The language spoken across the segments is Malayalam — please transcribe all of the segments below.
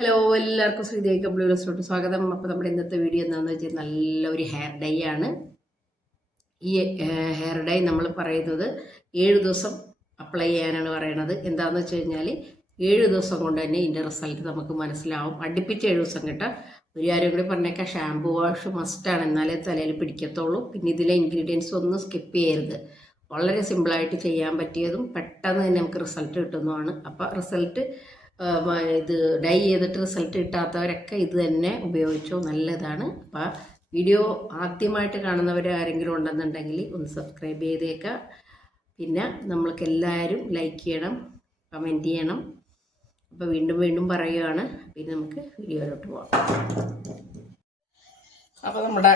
ഹലോ എല്ലാവർക്കും ശ്രീദേവി കമ്പ്ലൂ റെസ്റ്റോറന്റ് സ്വാഗതം. അപ്പോൾ നമ്മുടെ ഇന്നത്തെ വീഡിയോ എന്താണെന്ന് വെച്ചാൽ നല്ല ഒരു ഹെയർ ഡൈ ആണ്. ഈ ഹെയർ ഡൈ നമ്മൾ പറയുന്നത് ഏഴ് ദിവസം അപ്ലൈ ചെയ്യാനാണ് പറയണത്. എന്താണെന്ന് വെച്ച് കഴിഞ്ഞാൽ ഏഴ് ദിവസം കൊണ്ട് തന്നെ ഇതിന്റെ റിസൾട്ട് നമുക്ക് മനസ്സിലാവും. അടുപ്പിച്ച് ഏഴ് ദിവസം കിട്ടാം. ഒരു കാര്യം കൂടി പറഞ്ഞേക്കാം. ഷാമ്പു വാഷ് മസ്റ്റാണ് എന്നാലേ തലയിൽ പിടിക്കത്തുള്ളൂ. പിന്നെ ഇതിലെ ഇൻഗ്രീഡിയൻസ് ഒന്നും സ്കിപ്പ് ചെയ്യരുത്. വളരെ സിമ്പിളായിട്ട് ചെയ്യാൻ പറ്റിയതും പെട്ടെന്ന് തന്നെ നമുക്ക് റിസൾട്ട് കിട്ടുന്നതാണ് അപ്പോൾ റിസൾട്ട് ഇത് ഡൈ ചെയ്തിട്ട് റിസൾട്ട് കിട്ടാത്തവരൊക്കെ ഇത് തന്നെ ഉപയോഗിച്ചോ നല്ലതാണ്. അപ്പോൾ വീഡിയോ ആദ്യമായിട്ട് കാണുന്നവർ ആരെങ്കിലും ഉണ്ടെന്നുണ്ടെങ്കിൽ ഒന്ന് സബ്സ്ക്രൈബ് ചെയ്തേക്കുക പിന്നെ നമ്മൾക്ക് എല്ലാവരും ലൈക്ക് ചെയ്യണം കമന്റ് ചെയ്യണം. അപ്പോൾ വീണ്ടും വീണ്ടും പറയുകയാണ് പിന്നെ നമുക്ക് വീഡിയോയിലോട്ട് പോകാം അപ്പോൾ നമ്മുടെ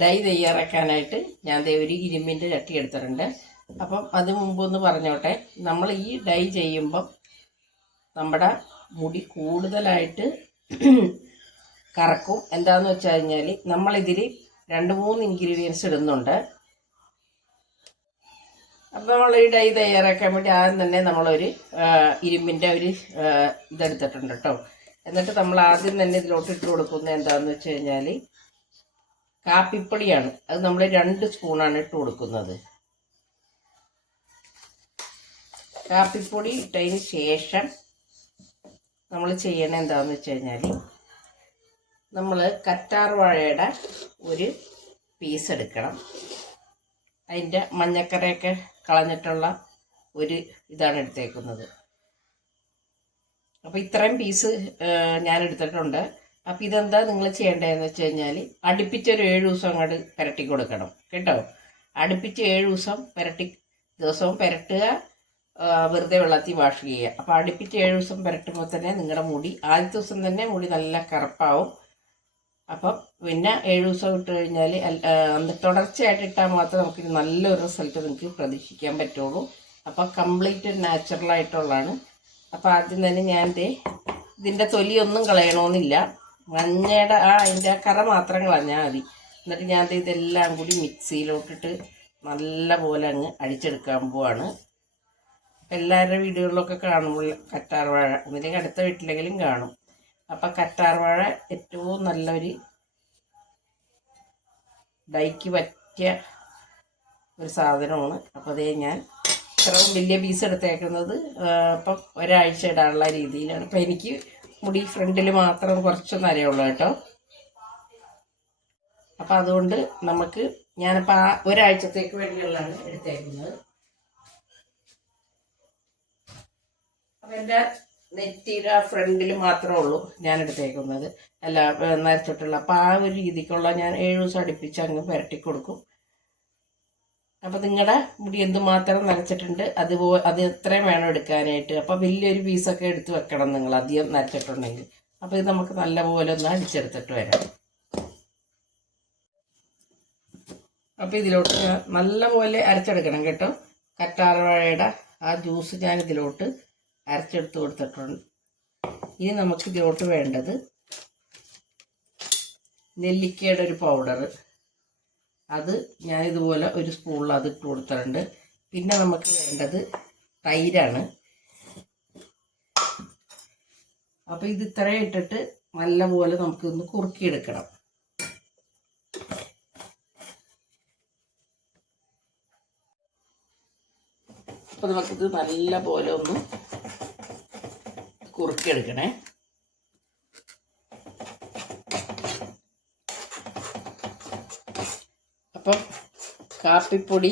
ഡൈ തയ്യാറാക്കാനായിട്ട് ഞാൻ ഒരു ഇരുമ്പിന്റെ ചട്ടി എടുത്തിട്ടുണ്ട്. അപ്പം അത് മുമ്പ് ഒന്ന് പറഞ്ഞോട്ടെ. നമ്മൾ ഈ ഡൈ ചെയ്യുമ്പം നമ്മുടെ മുടി കൂടുതലായിട്ട് കറക്കും. എന്താന്ന് വെച്ച് കഴിഞ്ഞാൽ നമ്മളിതിൽ രണ്ട് മൂന്ന് ഇൻഗ്രീഡിയൻസ് ഇടുന്നുണ്ട്. അപ്പം നമ്മൾ ഈ ഡൈ തയ്യാറാക്കാൻ വേണ്ടി ആദ്യം തന്നെ നമ്മളൊരു ഇരുമ്പിന്റെ ഒരു ഇതെടുത്തിട്ടുണ്ട് കേട്ടോ എന്നിട്ട് നമ്മൾ ആദ്യം തന്നെ ഇതിലോട്ട് ഇട്ട് കൊടുക്കുന്നത് എന്താണെന്ന് വെച്ച് കഴിഞ്ഞാൽ കാപ്പിപ്പൊടിയാണ്. അത് നമ്മൾ രണ്ട് സ്പൂണാണ് ഇട്ട് കൊടുക്കുന്നത്. കാപ്പിപ്പൊടി ഇട്ടതിന് ശേഷം നമ്മൾ ചെയ്യണ എന്താണെന്ന് വെച്ച് കഴിഞ്ഞാൽ നമ്മൾ കറ്റാർ വാഴയുടെ ഒരു പീസ് എടുക്കണം. അതിന്റെ മഞ്ഞക്കറയൊക്കെ കളഞ്ഞിട്ടുള്ള ഒരു ഇതാണ് എടുത്തേക്കുന്നത്. അപ്പോൾ ഇത്രയും പീസ് ഞാൻ എടുത്തിട്ടുണ്ട്. അപ്പം ഇതെന്താ നിങ്ങൾ ചെയ്യേണ്ടതെന്ന് വെച്ച് കഴിഞ്ഞാൽ അടുപ്പിച്ചൊരു ഏഴ് ദിവസം അങ്ങോട്ട് പുരട്ടി കൊടുക്കണം. കേട്ടോ? അടുപ്പിച്ച് ഏഴ് ദിവസം പുരട്ടി ദിവസവും പുരട്ടുക വെറുതെ വെള്ളത്തിൽ വാഷ് ചെയ്യുക. അപ്പോൾ അടുപ്പിച്ച് ഏഴ് ദിവസം പുരട്ടുമ്പോൾ തന്നെ നിങ്ങളുടെ മുടി ആദ്യത്തെ ദിവസം തന്നെ മുടി നല്ല കറുപ്പാവും. അപ്പം പിന്നെ ഏഴ് ദിവസം ഇട്ട് കഴിഞ്ഞാൽ അന്ന് തുടർച്ചയായിട്ട് ഇട്ടാൽ മാത്രമേ നമുക്ക് നല്ലൊരു റിസൾട്ട് നിങ്ങൾക്ക് പ്രതീക്ഷിക്കാൻ പറ്റുള്ളൂ. അപ്പോൾ കംപ്ലീറ്റ് നാച്ചുറൽ ആയിട്ടുള്ളതാണ്. അപ്പോൾ ആദ്യം തന്നെ ഞാൻ ഇതിന്റെ തൊലിയൊന്നും കളയണമെന്നില്ല മഞ്ഞയുടെ ആ അതിന്റെ കറ മാത്രം കളഞ്ഞാൽ മതി. എന്നിട്ട് ഞാൻ ഇതെല്ലാം കൂടി മിക്സിയിലോട്ടിട്ട് നല്ല പോലെ അങ്ങ് അടിച്ചെടുക്കാൻ പോവാണ്. എല്ലാവരുടെ വീടുകളിലൊക്കെ കാണുമ്പോൾ കറ്റാർ വാഴ ഒന്നില്ലെങ്കിൽ അടുത്ത വീട്ടിലെങ്കിലും കാണും. അപ്പം കറ്റാർ വാഴ ഏറ്റവും നല്ലൊരു ഡൈക്ക് പറ്റിയ ഒരു സാധനമാണ്. അപ്പോൾ അതേ ഞാൻ ഇത്രയും വലിയ പീസ് എടുത്തേക്കുന്നത് ഇപ്പം ഒരാഴ്ച ഇടാനുള്ള രീതിയിലാണ്. അപ്പം എനിക്ക് മുടി ഫ്രണ്ടിൽ മാത്രം കുറച്ച് നരയുള്ളൂ കേട്ടോ. അപ്പം അതുകൊണ്ട് നമുക്ക് ഞാനിപ്പോൾ ആ ഒരാഴ്ചത്തേക്ക് വേണ്ടിയുള്ളതാണ് എടുത്തേക്കുന്നത്. അപ്പം എന്റെ ഫ്രണ്ടിൽ മാത്രമേ ഉള്ളൂ ഞാൻ എടുത്തേക്കുന്നത് അല്ല നരച്ചിട്ടുള്ള അപ്പം ആ ഒരു രീതിക്കുള്ള ഞാൻ ഏഴ് ദിവസം അടുപ്പിച്ച് അങ്ങ് പുരട്ടി കൊടുക്കും. അപ്പം നിങ്ങളുടെ മുടി എന്തുമാത്രം നരച്ചിട്ടുണ്ട് അതുപോലെ അത് എത്രയും വേണം എടുക്കാനായിട്ട്. അപ്പം വലിയൊരു പീസൊക്കെ എടുത്ത് വെക്കണം നിങ്ങൾ അധികം നരച്ചിട്ടുണ്ടെങ്കിൽ അപ്പം ഇത് നമുക്ക് നല്ലപോലെ ഒന്ന് അടിച്ചെടുത്തിട്ട് വരാം. അപ്പം ഇതിലോട്ട് നല്ല നല്ലപോലെ അരച്ചെടുക്കണം കേട്ടോ. കറ്റാർവാഴയുടെ ആ ജ്യൂസ് ഞാൻ ഇതിലോട്ട് അരച്ചെടുത്ത് കൊടുത്തിട്ടുണ്ട്. ഇനി നമുക്ക് ഇതിലോട്ട് വേണ്ടത് നെല്ലിക്കയുടെ ഒരു പൗഡർ അത് ഞാൻ ഇതുപോലെ ഒരു സ്പൂണിൽ അത് ഇട്ട് കൊടുത്തിട്ടുണ്ട്. പിന്നെ നമുക്ക് വേണ്ടത് തൈരാണ്. അപ്പോൾ ഇത് ഇത്രയും ഇട്ടിട്ട് നല്ലപോലെ നമുക്കൊന്ന് കുറുക്കിയെടുക്കണം. അപ്പോൾ നമുക്കിത് നല്ല പോലെ ഒന്ന് കുറുക്കിയെടുക്കണേ. അപ്പം കാപ്പിപ്പൊടി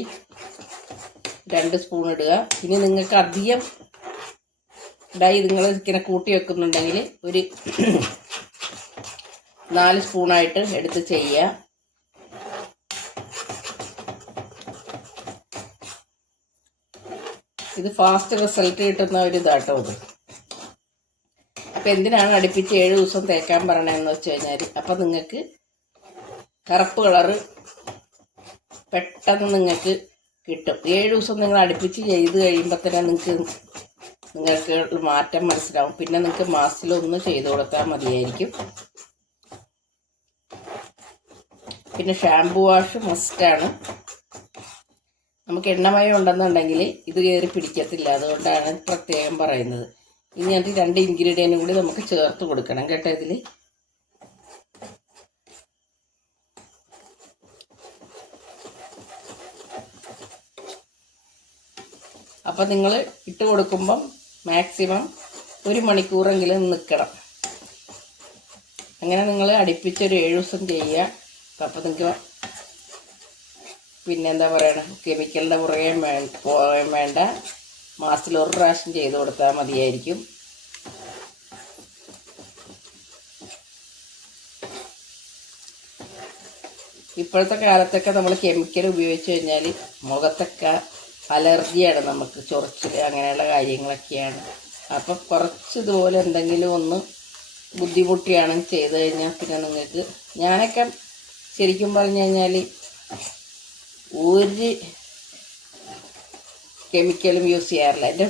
രണ്ട് സ്പൂൺ ഇടുക. ഇനി നിങ്ങൾക്ക് അധികം ഡൈ നിങ്ങൾ ഇങ്ങനെ കൂട്ടി വെക്കുന്നുണ്ടെങ്കിൽ ഒരു നാല് സ്പൂണായിട്ട് എടുത്ത് ചെയ്യുക. ഇത് ഫാസ്റ്റ് റിസൾട്ട് കിട്ടുന്ന ഒരു ഇതാട്ടോ ഇത്. അപ്പം എന്തിനാണ് അടുപ്പിച്ച് ഏഴ് ദിവസം തേക്കാൻ പറയണതെന്ന് വെച്ച് കഴിഞ്ഞാൽ അപ്പം നിങ്ങൾക്ക് കറുപ്പ് കളറ് പെട്ടെന്ന് നിങ്ങൾക്ക് കിട്ടും. ഏഴ് ദിവസം നിങ്ങൾ അടുപ്പിച്ച് ചെയ്ത് കഴിയുമ്പോൾ നിങ്ങൾക്ക് നിങ്ങൾക്ക് മാറ്റം മനസ്സിലാവും. പിന്നെ നിങ്ങൾക്ക് മാസത്തിലൊന്ന് ചെയ്ത് കൊടുത്താൽ മതിയായിരിക്കും. പിന്നെ ഷാംപൂ വാഷ് മസ്റ്റാണ് നമുക്ക് എണ്ണമയം ഉണ്ടെന്നുണ്ടെങ്കിൽ ഇത് കയറി പിടിക്കത്തില്ല. അതുകൊണ്ടാണ് പ്രത്യേകം പറയുന്നത്. ഇനി അത് രണ്ട് ഇൻഗ്രീഡിയന്റും കൂടി നമുക്ക് ചേർത്ത് കൊടുക്കണം കേട്ടോ ഇതിൽ അപ്പം നിങ്ങൾ ഇട്ട് കൊടുക്കുമ്പം മാക്സിമം ഒരു മണിക്കൂറെങ്കിലും നിൽക്കണം അങ്ങനെ നിങ്ങൾ അടുപ്പിച്ചൊരു ഏഴ് ദിവസം ചെയ്യുക. അപ്പം നിങ്ങൾക്ക് പിന്നെ എന്താ പറയണ കെമിക്കലിന്റെ പുറകെ വേ- പോകാൻ വേണ്ട. മാസത്തിൽ ഒരു പ്രാവശ്യം ചെയ്ത് കൊടുത്താൽ മതിയായിരിക്കും. ഇപ്പോഴത്തെ കാലത്തൊക്കെ നമ്മൾ കെമിക്കൽ ഉപയോഗിച്ച് കഴിഞ്ഞാൽ മുഖത്തൊക്കെ അലർജിയാണ് നമുക്ക് ചൊറിച്ചിൽ അങ്ങനെയുള്ള കാര്യങ്ങളൊക്കെയാണ്. അപ്പം കുറച്ച് ഇതുപോലെ എന്തെങ്കിലും ഒന്ന് ബുദ്ധിമുട്ടിയാണ് ചെയ്ത് കഴിഞ്ഞാൽ പിന്നെ നിങ്ങൾക്ക് ഞാനൊക്കെ ശരിക്കും പറഞ്ഞു കഴിഞ്ഞാൽ ഒരു കെമിക്കലും യൂസ് ചെയ്യാറില്ല. എന്റെ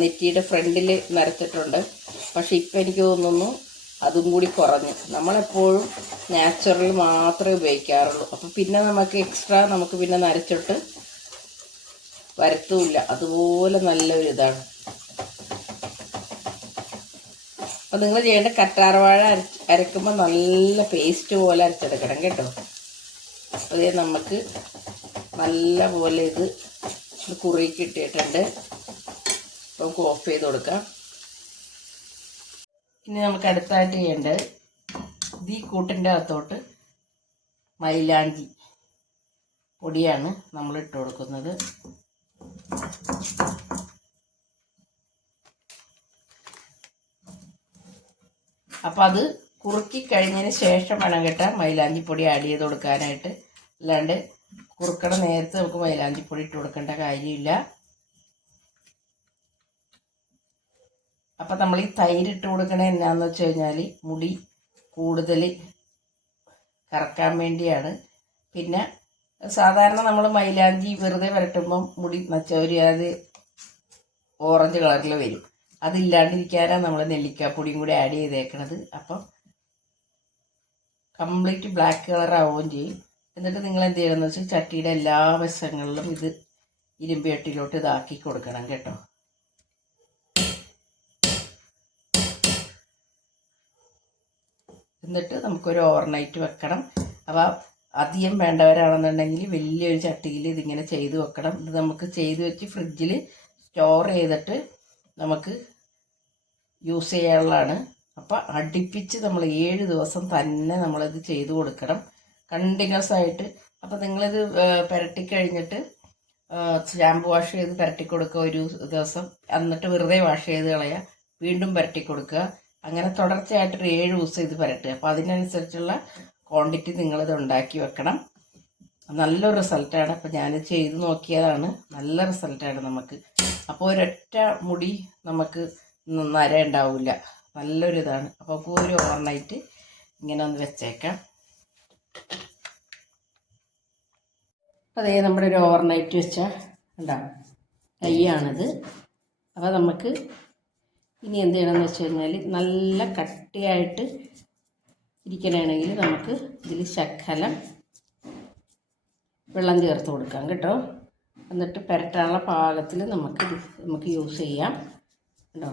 നെറ്റിയുടെ ഫ്രണ്ടിൽ നരച്ചിട്ടുണ്ട് പക്ഷേ ഇപ്പം എനിക്ക് തോന്നുന്നു അതും കൂടി കുറഞ്ഞു. നമ്മളെപ്പോഴും നാച്ചുറൽ മാത്രമേ ഉപയോഗിക്കാറുള്ളൂ. അപ്പോൾ പിന്നെ നമുക്ക് എക്സ്ട്രാ നമുക്ക് പിന്നെ നരച്ചിട്ട് വരത്തുമില്ല. അതുപോലെ നല്ലൊരു ഇതാണ്. അപ്പം നിങ്ങൾ ചെയ്യേണ്ട കറ്റാർവാഴ അരച്ച് അരക്കുമ്പോൾ നല്ല പേസ്റ്റ് പോലെ അരച്ചെടുക്കണം കേട്ടോ. അതേ നമുക്ക് നല്ല പോലെ ഇത് കുറുകി കിട്ടിയിട്ടുണ്ട്. അപ്പം നമുക്ക് ഓഫ് ചെയ്ത് കൊടുക്കാം. ഇനി നമുക്ക് അടുത്തായിട്ട് ചെയ്യേണ്ടത് ഈ കൂട്ടിന്റെ അകത്തോട്ട് മൈലാഞ്ചി പൊടിയാണ് നമ്മൾ ഇട്ട് കൊടുക്കുന്നത്. അപ്പം അത് കുറുക്കി കഴിഞ്ഞതിന് ശേഷം വേണം കേട്ടോ മൈലാഞ്ചി പൊടി ആഡ് ചെയ്ത് കൊടുക്കാനായിട്ട്. അല്ലാണ്ട് കുറുക്കണ നേരത്തെ നമുക്ക് മൈലാഞ്ചിപ്പൊടി ഇട്ട് കൊടുക്കേണ്ട കാര്യമില്ല. അപ്പം നമ്മൾ ഈ തൈര് ഇട്ട് കൊടുക്കണത് എന്നാന്ന് വെച്ച് കഴിഞ്ഞാൽ മുടി കൂടുതൽ കറക്കാൻ വേണ്ടിയാണ്. പിന്നെ സാധാരണ നമ്മൾ മൈലാഞ്ചി വെറുതെ വരട്ടുമ്പം മുടി നച്ചവരിയാതെ ഓറഞ്ച് കളറിൽ വരും. അതില്ലാണ്ടിരിക്കാനാണ് നമ്മൾ നെല്ലിക്കാപ്പൊടിയും കൂടി ആഡ് ചെയ്തേക്കണത്. അപ്പം കംപ്ലീറ്റ് ബ്ലാക്ക് കളർ ആവുകയും ചെയ്യും. എന്നിട്ട് നിങ്ങൾ എന്ത് ചെയ്യണമെന്ന് വെച്ചാൽ ചട്ടിയുടെ എല്ലാ വശങ്ങളിലും ഇത് ഇരുമ്പിയട്ടിലോട്ട് ഇതാക്കി കൊടുക്കണം കേട്ടോ. എന്നിട്ട് നമുക്കൊരു ഓവർനൈറ്റ് വെക്കണം. അപ്പോൾ അധികം വേണ്ടവരാണെന്നുണ്ടെങ്കിൽ വലിയൊരു ചട്ടിയിൽ ഇതിങ്ങനെ ചെയ്ത് വെക്കണം. ഇത് നമുക്ക് ചെയ്ത് വെച്ച് ഫ്രിഡ്ജിൽ സ്റ്റോർ ചെയ്തിട്ട് നമുക്ക് യൂസ് ചെയ്യാനുള്ളതാണ്. അപ്പോൾ അടുപ്പിച്ച് നമ്മൾ ഏഴ് ദിവസം തന്നെ നമ്മളിത് ചെയ്ത് കൊടുക്കണം. കണ്ടിന്യൂസ് ആയിട്ട്. അപ്പോൾ നിങ്ങളിത് പുരട്ടി കഴിഞ്ഞിട്ട് ഷാമ്പു വാഷ് ചെയ്ത് പുരട്ടി കൊടുക്കുക ഒരു ദിവസം. എന്നിട്ട് വെറുതെ വാഷ് ചെയ്ത് കളയുക. വീണ്ടും പുരട്ടി കൊടുക്കുക അങ്ങനെ തുടർച്ചയായിട്ടൊരു ഏഴ് ദിവസം ഇത് പുരട്ടുക. അപ്പോൾ അതിനനുസരിച്ചുള്ള ക്വാണ്ടിറ്റി നിങ്ങളിത് ഉണ്ടാക്കി വെക്കണം. നല്ല റിസൾട്ടാണ് അപ്പോൾ ഞാൻ ചെയ്ത് നോക്കിയതാണ്. നല്ല റിസൾട്ടാണ് നമുക്ക്. അപ്പോൾ ഒരൊറ്റ മുടി നമുക്ക് നര ഉണ്ടാവില്ല. അപ്പോൾ ഒരു ഓവർനൈറ്റ് ഇങ്ങനെ ഒന്ന് വെച്ചേക്കാം. അതേ നമ്മുടെ ഒരു ഓവർനൈറ്റ് വെച്ച ഉണ്ടാവും കൈയാണിത് അപ്പോൾ നമുക്ക് ഇനി എന്ത് ചെയ്യണമെന്ന് വെച്ച് കഴിഞ്ഞാൽ നല്ല കട്ടിയായിട്ട് ഇരിക്കണമെങ്കിൽ നമുക്ക് ഇതിൽ ശക്കലം വെള്ളം ചേർത്ത് കൊടുക്കാം കേട്ടോ. എന്നിട്ട് പുരട്ടാനുള്ള പാകത്തിൽ നമുക്ക് നമുക്ക് യൂസ് ചെയ്യാം കേട്ടോ.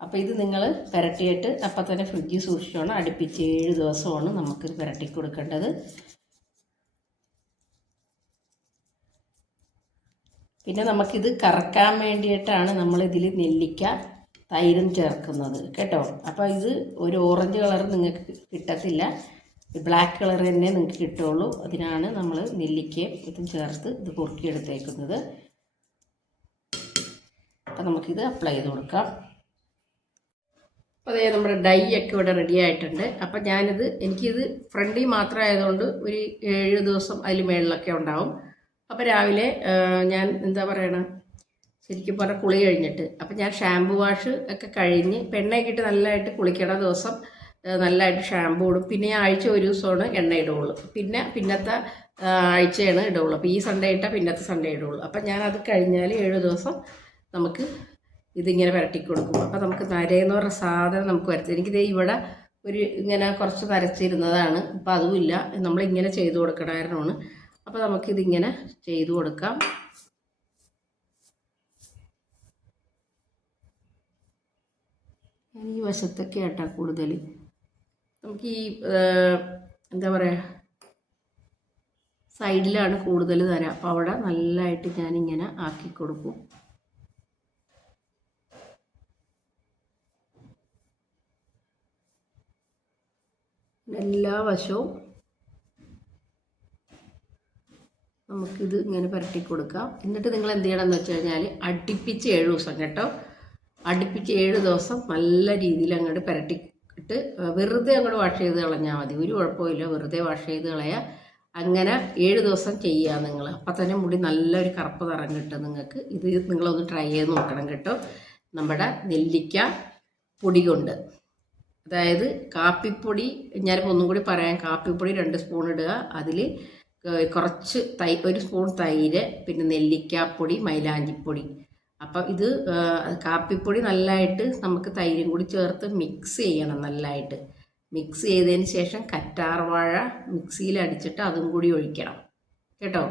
അപ്പോൾ ഇത് നിങ്ങൾ പുരട്ടിയിട്ട് അപ്പം തന്നെ ഫ്രിഡ്ജിൽ സൂക്ഷിച്ചോണം. അടുപ്പിച്ച് ഏഴ് ദിവസമാണ് നമുക്കിത് പുരട്ടി കൊടുക്കേണ്ടത് പിന്നെ നമുക്കിത് കറക്കാൻ വേണ്ടിയിട്ടാണ് നമ്മളിതിൽ നെല്ലിക്ക തൈരും ചേർക്കുന്നത് കേട്ടോ? അപ്പോൾ ഇത് ഒരു ഓറഞ്ച് കളർ നിങ്ങൾക്ക് കിട്ടത്തില്ല. ബ്ലാക്ക് കളർ തന്നെ നിങ്ങൾക്ക് കിട്ടുള്ളൂ. അതിനാണ് നമ്മൾ നെല്ലിക്കയും ഇതും ചേർത്ത് ഇത് കുറുക്കിയെടുത്തേക്കുന്നത്. അപ്പം നമുക്കിത് അപ്ലൈ ചെയ്ത് കൊടുക്കാം. അപ്പോൾ അതേ നമ്മുടെ ഡൈ ഒക്കെ ഇവിടെ റെഡി ആയിട്ടുണ്ട്. അപ്പം ഞാനിത് എനിക്കിത് ഫ്രണ്ടിൽ മാത്രമായതുകൊണ്ട് ഒരു ഏഴ് ദിവസം അതിൽ മേളിലൊക്കെ ഉണ്ടാവും. അപ്പോൾ രാവിലെ ഞാൻ എന്താ പറയണ ശരിക്കും പറഞ്ഞാൽ കുളി കഴിഞ്ഞിട്ട് അപ്പം ഞാൻ ഷാമ്പു വാഷ് ഒക്കെ കഴിഞ്ഞ് പെണ്ണയൊക്കെ ഇട്ട് നല്ലതായിട്ട് കുളിക്കണ ദിവസം നല്ലതായിട്ട് ഷാമ്പു ഇടും. പിന്നെ ഞാൻ ആഴ്ച ഒരു ദിവസമാണ് എണ്ണ ഇടുകയുള്ളു പിന്നെ പിന്നത്തെ ആഴ്ചയാണ് ഇടുകയുള്ളു അപ്പോൾ ഈ സൺഡേ ഇട്ടാൽ പിന്നത്തെ സൺഡേ ഇടുകയുള്ളു അപ്പം ഞാൻ അത് കഴിഞ്ഞാൽ ഏഴ് ദിവസം നമുക്ക് ഇതിങ്ങനെ പുരട്ടി കൊടുക്കും. അപ്പോൾ നമുക്ക് നരയെന്ന് പറഞ്ഞ സാധനം നമുക്ക് വരത്തി. എനിക്കിത് ഇവിടെ ഒരു ഇങ്ങനെ കുറച്ച് നരച്ചിരുന്നതാണ്. അപ്പോൾ അതുമില്ല നമ്മളിങ്ങനെ ചെയ്ത് കൊടുക്കണമായിരുന്നു. അപ്പോൾ നമുക്കിതിങ്ങനെ ചെയ്തു കൊടുക്കാം. ഈ വശത്തൊക്കെ ആട്ടാ കൂടുതൽ. നമുക്ക് ഈ എന്താ പറയുക സൈഡിലാണ് കൂടുതൽ തരാം. അപ്പോൾ അവിടെ നല്ലതായിട്ട് ഞാനിങ്ങനെ ആക്കി കൊടുക്കും. എല്ലാ വശവും നമുക്കിത് ഇങ്ങനെ പുരട്ടി കൊടുക്കാം. എന്നിട്ട് നിങ്ങൾ എന്ത് ചെയ്യണം എന്ന് വെച്ച് കഴിഞ്ഞാൽ അടുപ്പിച്ച് ഏഴ് ദിവസം കേട്ടോ. അടുപ്പിച്ച് ഏഴ് ദിവസം നല്ല രീതിയിൽ അങ്ങോട്ട് പുരട്ടിയിട്ട് വെറുതെ അങ്ങോട്ട് വാഷ് ചെയ്ത് കളഞ്ഞാൽ മതി. ഒരു കുഴപ്പമില്ല. വെറുതെ വാഷ് ചെയ്ത് കളയുക അങ്ങനെ ഏഴ് ദിവസം ചെയ്യുക നിങ്ങൾ. അപ്പം തന്നെ മുടി നല്ലൊരു കറുപ്പ് നിറം കിട്ടും നിങ്ങൾക്ക്. ഇത് നിങ്ങളൊന്ന് ട്രൈ ചെയ്ത് നോക്കണം കേട്ടോ. നമ്മുടെ നെല്ലിക്ക പൊടി കൊണ്ട്. അതായത് കാപ്പിപ്പൊടി ഞാനിപ്പോൾ ഒന്നും കൂടി പറയാം. കാപ്പിപ്പൊടി രണ്ട് സ്പൂൺ ഇടുക. അതിൽ കുറച്ച് തൈ ഒരു സ്പൂൺ തൈര് പിന്നെ നെല്ലിക്കാപ്പൊടി മൈലാഞ്ചിപ്പൊടി. അപ്പം ഇത് കാപ്പിപ്പൊടി നല്ലതായിട്ട് നമുക്ക് തൈരും കൂടി ചേർത്ത് മിക്സ് ചെയ്യണം നല്ലതായിട്ട് മിക്സ് ചെയ്തതിന് ശേഷം കറ്റാർവാഴ മിക്സിയിൽ അടിച്ചിട്ട് അതും കൂടി ഒഴിക്കണം. കേട്ടോ?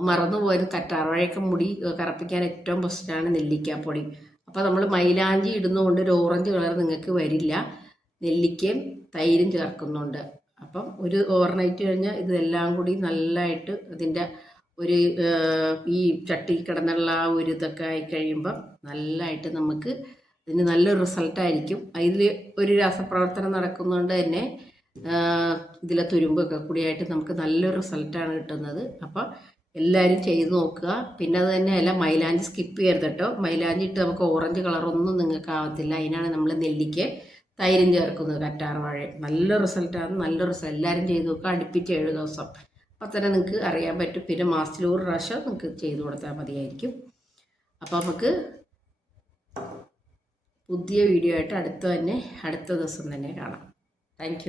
മറന്നു പോയത് കറ്റാർവാഴയൊക്കെ മുടി കറുപ്പിക്കാൻ ഏറ്റവും ബെസ്റ്റാണ് നെല്ലിക്കാപ്പൊടി. അപ്പോൾ നമ്മൾ മൈലാഞ്ചി ഇടുന്നതുകൊണ്ട് ഒരു ഓറഞ്ച് കളർ നിങ്ങൾക്ക് വരില്ല. നെല്ലിക്കയും തൈരും ചേർക്കുന്നുണ്ട്. അപ്പം ഒരു ഓവർനൈറ്റ് കഴിഞ്ഞാൽ ഇതെല്ലാം കൂടി നല്ലതായിട്ട് ഇതിന്റെ ഒരു ഈ ചട്ടി കിടന്നുള്ള ആ ഒരു ഇതൊക്കെ ആയി കഴിയുമ്പം നല്ലതായിട്ട് നമുക്ക് ഇതിന് നല്ലൊരു റിസൾട്ടായിരിക്കും അതിൽ ഒരു രാസപ്രവർത്തനം നടക്കുന്നതുകൊണ്ട് തന്നെ ഇതിലെ തുരുമ്പൊക്കെ കൂടിയായിട്ട് നമുക്ക് നല്ലൊരു റിസൾട്ടാണ് കിട്ടുന്നത്. അപ്പോൾ എല്ലാവരും ചെയ്ത് നോക്കുക. പിന്നെ അത് തന്നെ അല്ല മൈലാഞ്ചി സ്കിപ്പ് ചെയ്യരുത് കേട്ടോ മൈലാഞ്ചി ഇട്ട് നമുക്ക് ഓറഞ്ച് കളറൊന്നും നിങ്ങൾക്ക് ആവത്തില്ല അതിനാണ് നമ്മൾ നെല്ലിക്ക് തൈരും ചേർക്കുന്നത് കറ്റാർവാഴ നല്ല റിസൾട്ടാണ്. നല്ല റിസൾട്ട്. എല്ലാവരും ചെയ്ത് നോക്കുക അടുപ്പിച്ച് ഏഴ് ദിവസം. അപ്പം തന്നെ നിങ്ങൾക്ക് അറിയാൻ പറ്റും. പിന്നെ മാസത്തിൽ ഒരു പ്രാവശ്യം നിങ്ങൾക്ക് ചെയ്തു കൊടുത്താൽ മതിയായിരിക്കും. അപ്പോൾ നമുക്ക് പുതിയ വീഡിയോ ആയിട്ട് അടുത്ത തന്നെ അടുത്ത ദിവസം തന്നെ കാണാം. താങ്ക്